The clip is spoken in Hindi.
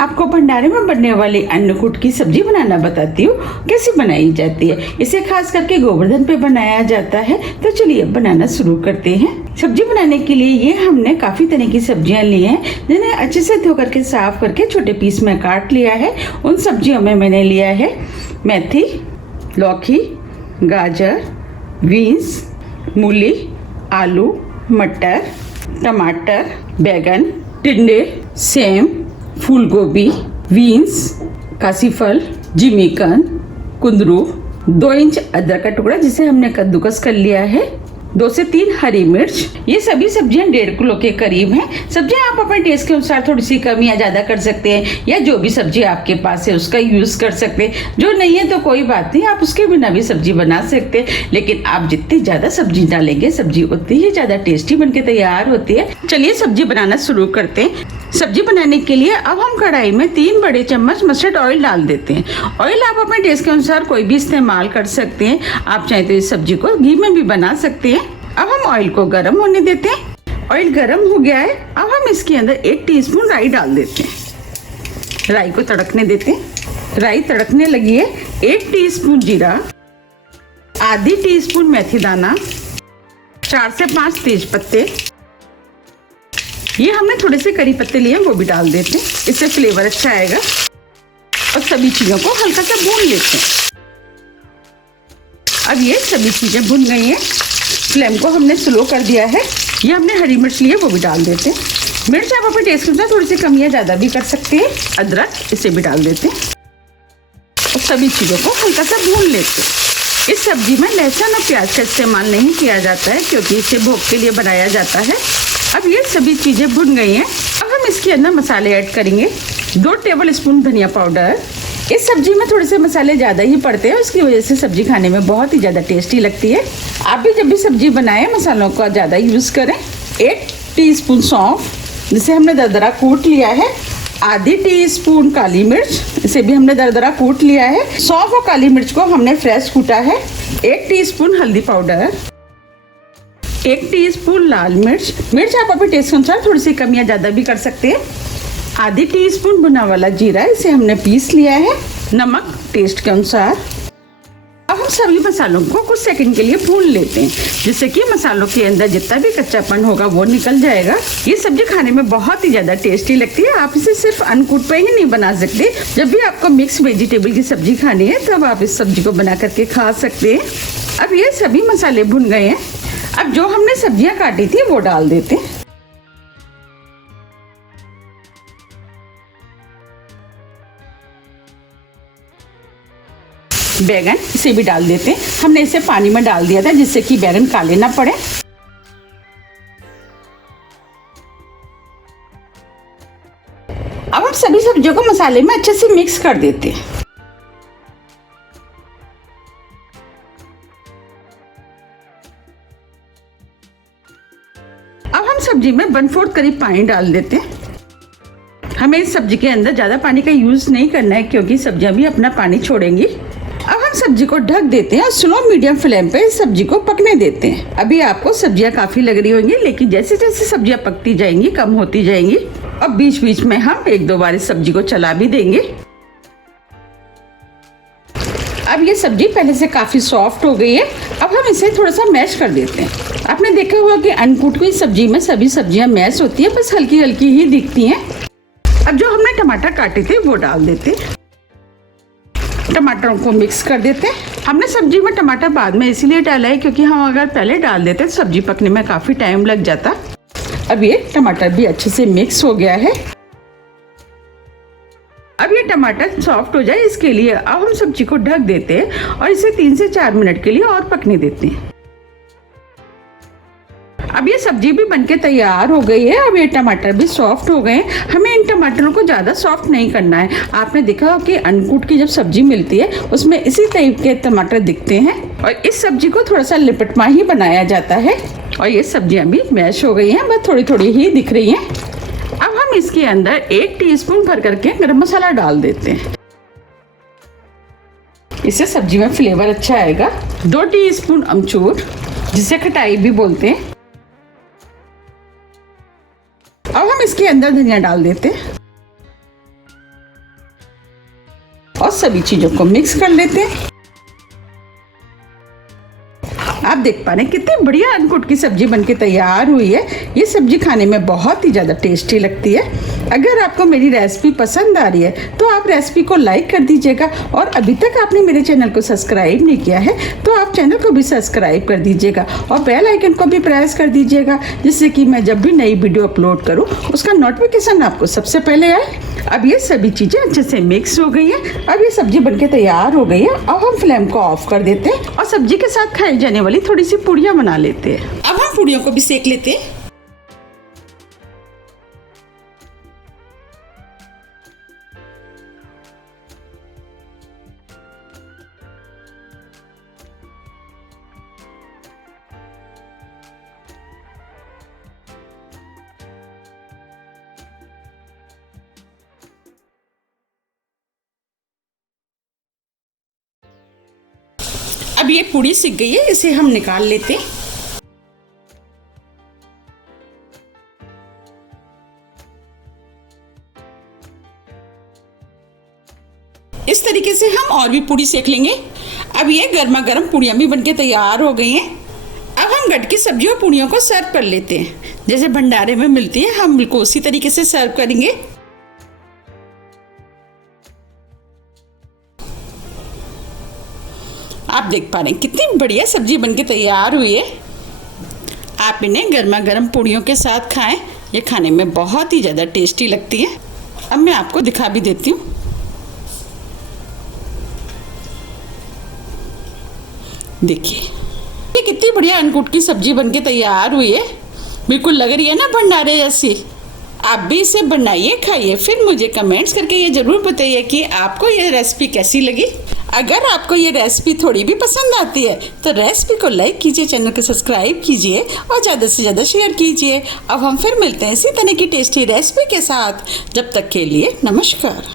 आपको भंडारे में बनने वाली अन्नकूट की सब्जी बनाना बताती हूँ कैसे बनाई जाती है। इसे खास करके गोवर्धन पे बनाया जाता है। तो चलिए बनाना शुरू करते हैं। सब्जी बनाने के लिए ये हमने काफी तरह की सब्जियां ली हैं, जिन्हें अच्छे से धो करके साफ करके छोटे पीस में काट लिया है। उन सब्जियों में मैंने लिया है मेथी, लौकी, गाजर, बीन्स, मूली, आलू, मटर, टमाटर, बैगन, टिंडे, सेम, फूल गोभी, बीन्स, काशीफल, जिमीकंद, कुंदरू, 2 इंच अदरक का टुकड़ा जिसे हमने कद्दूकस कर लिया है, 2 से 3 हरी मिर्च। ये सभी सब्जियां 1.5 किलो के करीब हैं। सब्जियां आप अपने टेस्ट के अनुसार थोड़ी सी कम या ज्यादा कर सकते हैं, या जो भी सब्जी आपके पास है उसका यूज कर सकते हैं। जो नहीं है तो कोई बात नहीं, आप उसके बिना भी सब्जी बना सकते हैं। लेकिन आप जितनी ज्यादा सब्जी डालेंगे सब्जी उतनी ही ज्यादा टेस्टी बनके तैयार होती है। चलिए सब्जी बनाना शुरू करते हैं। सब्जी बनाने के लिए अब हम कढ़ाई में 3 बड़े चम्मच मस्टर्ड ऑयल डाल देते हैं। ऑयल आप अपने टेस्ट के अनुसार कोई भी इस्तेमाल कर सकते हैं। आप चाहे तो इस सब्जी को घी में भी बना सकते हैं। अब हम ऑयल को गर्म होने देते हैं। ऑयल गर्म हो गया है। अब हम इसके अंदर 1 टीस्पून राई डाल देते हैं। राई को तड़कने देते हैं। राई तड़कने लगी है। 1 टीस्पून जीरा, आधी टीस्पून मेथी दाना, 4 से 5 तेज पत्ते, ये हमने थोड़े से करी पत्ते लिए वो भी डाल देते हैं, इससे फ्लेवर अच्छा आएगा। और सभी चीजों को हल्का सा भून लेते हैं। अब ये सभी चीजें भुन गई हैं। फ्लेम को हमने स्लो कर दिया है। ये हमने हरी मिर्च ली है वो भी डाल देते हैं। मिर्च आप अपने टेस्ट के अनुसार थोड़ी सी कम या ज्यादा भी कर सकते हैं। अदरक इसे भी डाल देते हैं और सभी चीजों को हल्का सा भून लेते हैं। इस सब्जी में लहसुन और प्याज का इस्तेमाल नहीं किया जाता है, क्योंकि इसे भोग के लिए बनाया जाता है। अब ये सभी चीजें भुन गई हैं। अब हम इसके अंदर मसाले ऐड करेंगे। 2 टेबल स्पून धनिया पाउडर। इस सब्जी में थोड़े से मसाले ज़्यादा ही पड़ते हैं, उसकी वजह से सब्जी खाने में बहुत ही ज़्यादा टेस्टी लगती है। आप भी जब भी सब्जी बनाएं मसालों का ज़्यादा यूज़ करें। 1 टीस्पून सौंफ, जिसे हमने दरदरा कूट लिया है। आधी टीस्पून काली मिर्च, इसे भी हमने दरदरा कूट लिया है। सौंफ और काली मिर्च को हमने फ्रेश कूटा है। 1 टीस्पून हल्दी पाउडर, 1 टीस्पून लाल मिर्च। मिर्च आप अपने टेस्ट के अनुसार थोड़ी सी कम या ज़्यादा भी कर सकते हैं। आधी टीस्पून भुना वाला जीरा, इसे हमने पीस लिया है। नमक टेस्ट के अनुसार। अब हम सभी मसालों को कुछ सेकंड के लिए भून लेते हैं, जिससे कि मसालों के अंदर जितना भी कच्चापन होगा वो निकल जाएगा। ये सब्जी खाने में बहुत ही ज़्यादा टेस्टी लगती है। आप इसे सिर्फ अनकूट पे ही नहीं बना सकते। जब भी आपको मिक्स वेजिटेबल की सब्जी खानी है तब आप इस सब्जी को बना करके खा सकते हैं। अब ये सभी मसाले भुन गए हैं। अब जो हमने सब्जियां काटी थी वो डाल देते हैं। बैगन इसे भी डाल देते हैं। हमने इसे पानी में डाल दिया था जिससे कि बैगन काले ना पड़े। अब हम सभी सब्जियों को मसाले में अच्छे से मिक्स कर देते हैं। अब हम सब्जी में 1/4 करीब पानी डाल देते हैं। हमें इस सब्जी के अंदर ज़्यादा पानी का यूज़ नहीं करना है, क्योंकि सब्जियां भी अपना पानी छोड़ेंगी। अब हम सब्जी को ढक देते हैं और स्लो मीडियम फ्लेम पे इस सब्जी को पकने देते हैं। अभी आपको सब्जियां काफ़ी लग रही होंगी, लेकिन जैसे जैसे सब्जियां पकती जाएंगी कम होती जाएंगी। और बीच बीच में हम 1-2 बार इस सब्जी को चला भी देंगे। अब ये सब्जी पहले से काफ़ी सॉफ्ट हो गई है। अब हम इसे थोड़ा सा मैश कर देते हैं। आपने देखा होगा कि अन्नकूट की सब्जी में सभी सब्जियां मैश होती है, बस हल्की हल्की ही दिखती हैं। अब जो हमने टमाटर काटे थे वो डाल देते हैं। टमाटरों को मिक्स कर देते हैं। हमने सब्जी में टमाटर बाद में इसीलिए डाला है क्योंकि हम अगर पहले डाल देते तो सब्जी पकने में काफ़ी टाइम लग जाता। अब ये टमाटर भी अच्छे से मिक्स हो गया है। अब ये टमाटर सॉफ्ट हो जाए इसके लिए अब हम सब्जी को ढक देते हैं और इसे 3 से 4 मिनट के लिए और पकने देते हैं। अब ये सब्जी भी बनके तैयार हो गई है। अब ये टमाटर भी सॉफ्ट हो गए। हमें इन टमाटरों को ज़्यादा सॉफ्ट नहीं करना है। आपने देखा कि अन्नकूट की जब सब्जी मिलती है उसमें इसी टाइप के टमाटर दिखते हैं, और इस सब्जी को थोड़ा सा लिपटमा ही बनाया जाता है। और ये सब्जियां भी मैश हो गई हैं, बस थोड़ी थोड़ी ही दिख रही हैं। अब हम इसके अंदर 1 टीस्पून भर करके गरम मसाला डाल देते हैं। इससे सब्जी में फ्लेवर अच्छा आएगा। 2 टीस्पून अमचूर, जिसे खटाई भी बोलते हैं। अब हम इसके अंदर धनिया डाल देते हैं। और सभी चीज़ों को मिक्स कर लेते हैं। आप देख पा रहे हैं कितनी बढ़िया अन्नकूट की सब्जी बनके तैयार हुई है। ये सब्जी खाने में बहुत ही ज़्यादा टेस्टी लगती है। अगर आपको मेरी रेसिपी पसंद आ रही है तो आप रेसिपी को लाइक कर दीजिएगा, और अभी तक आपने मेरे चैनल को सब्सक्राइब नहीं किया है तो आप चैनल को भी सब्सक्राइब कर दीजिएगा और बेल आइकन को भी प्रेस कर दीजिएगा, जिससे कि मैं जब भी नई वीडियो अपलोड करूँ उसका नोटिफिकेशन आपको सबसे पहले आए। अब ये सभी चीज़ें अच्छे से मिक्स हो गई है। अब ये सब्जी बनके तैयार हो गई है। अब हम फ्लेम को ऑफ कर देते हैं और सब्जी के साथ खाई जाने वाली थोड़ी सी पूड़ियाँ बना लेते हैं। अब हम पूड़ियों को भी सेक लेते हैं। अब ये पूड़ी सिक गई है, इसे हम निकाल लेते हैं। इस तरीके से हम और भी पूड़ी सेक लेंगे। अब ये गर्मा गर्म पूड़ियाँ भी बनके तैयार हो गई हैं। अब हम गट की सब्जी और पूड़ियों को सर्व कर लेते हैं। जैसे भंडारे में मिलती है, हम बिल्कुल उसी तरीके से सर्व करेंगे। आप देख पा रहे हैं कितनी बढ़िया सब्जी बनके तैयार हुई है। आप इन्हें गर्मा गर्म पूड़ियों के साथ खाएं, ये खाने में बहुत ही ज़्यादा टेस्टी लगती है। अब मैं आपको दिखा भी देती हूँ। देखिए ये कितनी बढ़िया अन्नकूट की सब्जी बनके तैयार हुई है। बिल्कुल लग रही है ना भंडारे जैसी। आप भी इसे बनाइए, खाइए, फिर मुझे कमेंट्स करके ये ज़रूर बताइए कि आपको ये रेसिपी कैसी लगी। अगर आपको ये रेसिपी थोड़ी भी पसंद आती है तो रेसिपी को लाइक कीजिए, चैनल को सब्सक्राइब कीजिए और ज़्यादा से ज़्यादा शेयर कीजिए। अब हम फिर मिलते हैं इसी तरह की टेस्टी रेसिपी के साथ। जब तक के लिए नमस्कार।